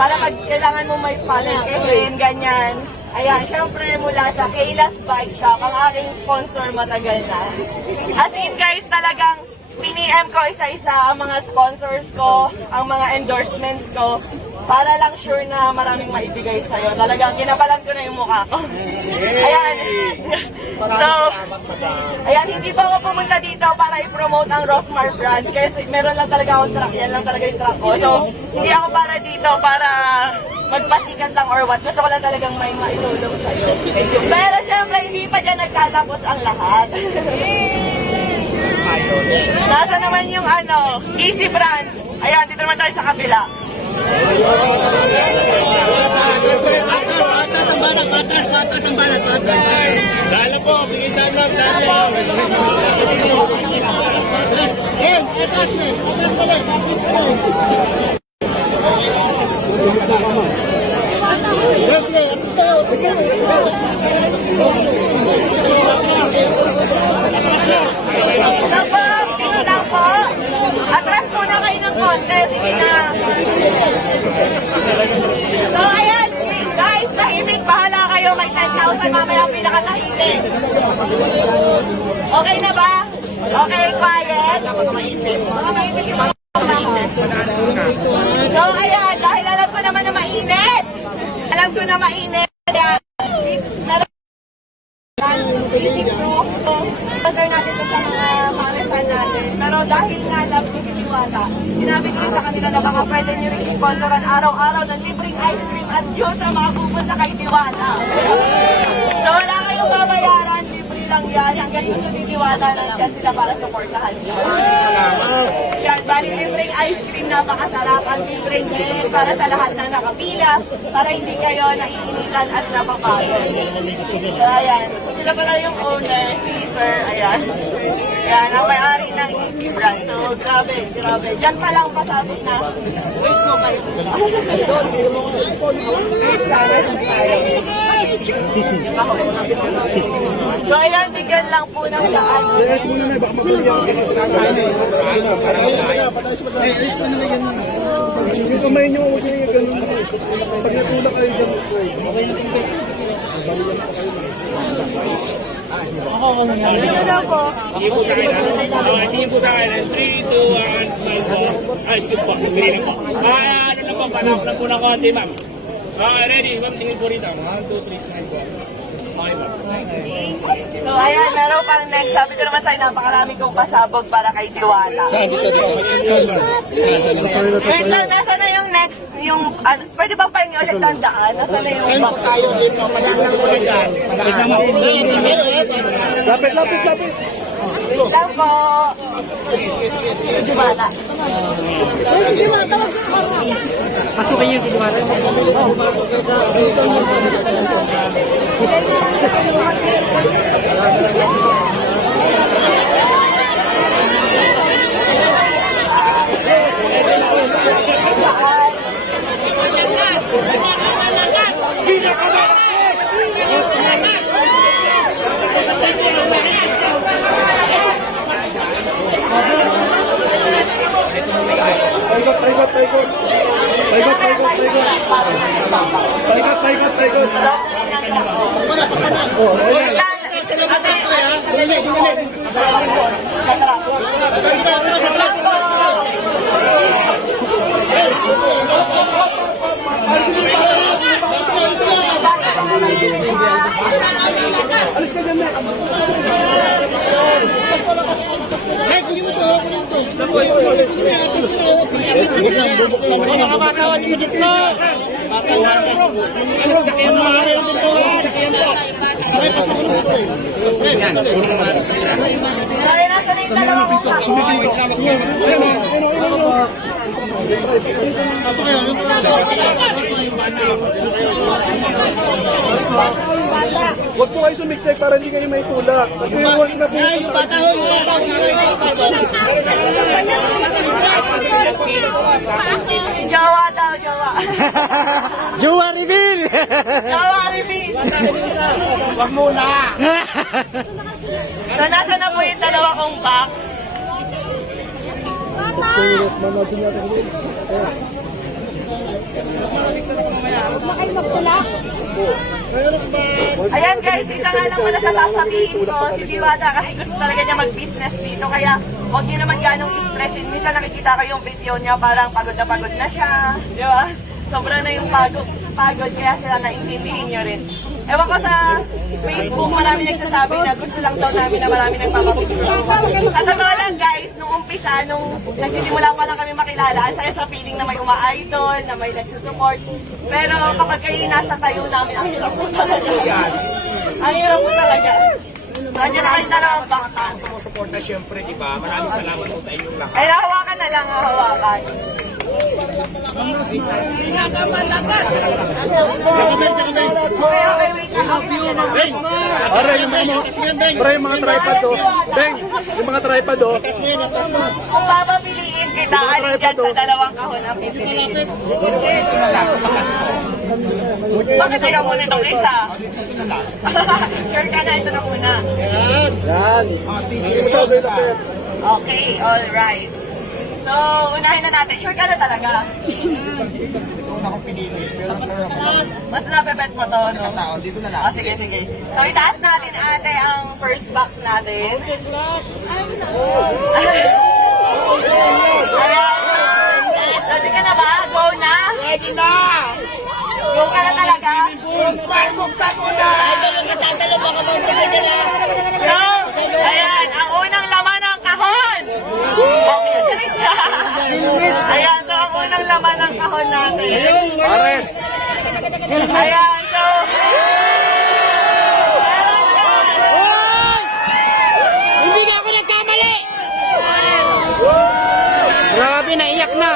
para pag kailangan mo may palengkehin, ganyan. Ayan, syempre mula sa Kayla's Bike Shop, ang aking sponsor matagal na. As in guys, talagang piniem ko isa-isa ang mga sponsors ko, ang mga endorsements ko, para lang sure na maraming maibigay sa'yo. Talagang kinabalan ko na yung mukha ko. Ayan. So, ayan, hindi pa ako pumunta dito para i-promote ang Rosmar brand. Kasi meron lang talaga akong truck, yan lang talaga yung truck ko. So, hindi ako para dito para magpasikat lang or what. Gusto ko lang talagang may maitulong sa'yo. Pero syempre, hindi pa dyan nagtatapos ang lahat. Nasa naman yung Easy brand. Ayan, dito naman tayo sa kabila. Patas ang balat, patas ang balat. Dala po, bigitan lang, dala. Patas ulit. Lang po. Atras muna kayo ng konti. Sige na. So, ayan. Guys, tahimik. Bahala kayo. May 10,000 mamaya ang pinakatahimik. Okay na ba? Okay, quiet. Mga mainit yung mga mainit. So, ayan. Dahil alam ko naman na mainit. Alam ko na mainit. Basic proof. Pasar natin ito sa mga pangalan natin. Pero dahil nga love ko si Diwata, sinabi ko rin sa kanila na baka pwede nyo rin sponsoran araw-araw ng libreng ice cream at juice ang mga pupunta kay Diwata. So wala kayong babayaran, libre lang yan. Hanggang gusto ni Diwata, nandiyan sila para supportahan nyo. Yan, bali libreng ice cream, napakasarap at libreng gin para sa lahat na nakapila, para hindi kayo naiinitan at napapagod. So ayan, sila pala yung owner, si Sir, ayan. Ayan, ang may-ari ng Easy Brand. So grabe. Diyan pa lang pasabot na. Wait mo kayo. So ayan, bigyan lang po ng daan. Yung kamay nyo, huwag nyo yung ganun. Pag natulak kayo dyan, okay na tingin. Dito na po. Tingin po sa akin. 3, 2, 1, smile po. Excuse po. Screening po. Ano lang po, panahon lang po ng konti, ma'am. Ready? Ma'am, tingin po rito. 1, 2, 3, smile po. Okay, ma'am. So ayan, meron pang next. Sabi ko naman sa'yo, napakarami kong pasabog para kay Diwata. Wait lang, nasa na yung next? Yung, pwede bang pahingi ulit ang daan? Nasa na yung box? Tayo dito, palangang muna dyan. Lapit. Wait lang po. Diwata. Pasukin niyo si Diwata. Sorry na, tuloy yung dalawa ko. Huwag po kayo sumiksik para hindi kayo may tulak. Kasi once na po Jowa daw, jowa. Jowa reveal! Jowa, repeat. Wag muna! So, nasa na po yung dalawa kong box? Ayan guys, isa nga lang pala sa sasabihin ko, si Diwata kasi gusto talaga niya mag-business dito, kaya huwag niyo naman ganong stressin. Minsan nakikita ko yung video niya, parang pagod na siya, di ba? Sobra na yung pagod, kaya sila naintindihin niyo rin. Ewan ko sa Facebook, marami nagsasabi na gusto lang daw namin na marami nagpapapicture. Sa totoo lang guys, nung umpisa, nung nagsisimula pa lang kami makilala, ang saya sa feeling na may uma-idol, na may nagsusupport. Pero kapag kayo nasa tayo namin, ang hirap po talaga. Ang hirap po talaga. Nandiyan na kayo naramba. Sumusuporta syempre, di ba? Maraming salamat po sa inyong lahat. Ay, hawakan na lang, hawakan. Okay, wait lang. Para yung mga tripod do. Beng, yung mga tripod do. Kung papapiliin kita, alin dyan sa dalawang kahon ang pipiliin. Bakit ayaw mo nitong isa? Sure ka na, ito na muna. Yan. Okay, alright. So, unahin na natin. Sure ka na talaga. Ito una kong pinili, pero Mas napepet mo to, no? taon dito na lang. Oh, sige, sige. So, itaas natin ate ang first box natin. Ayan. Ready ka na ba? Go na? Ready na! Go ka na talaga? Smile, buksan mo na! So, ayan, ang unang laman ng kahon. Ayan, so ang unang laman ng kahon natin. Pares. Ayan, so... Hindi na ako nagkamali! Grabe, naiyak na.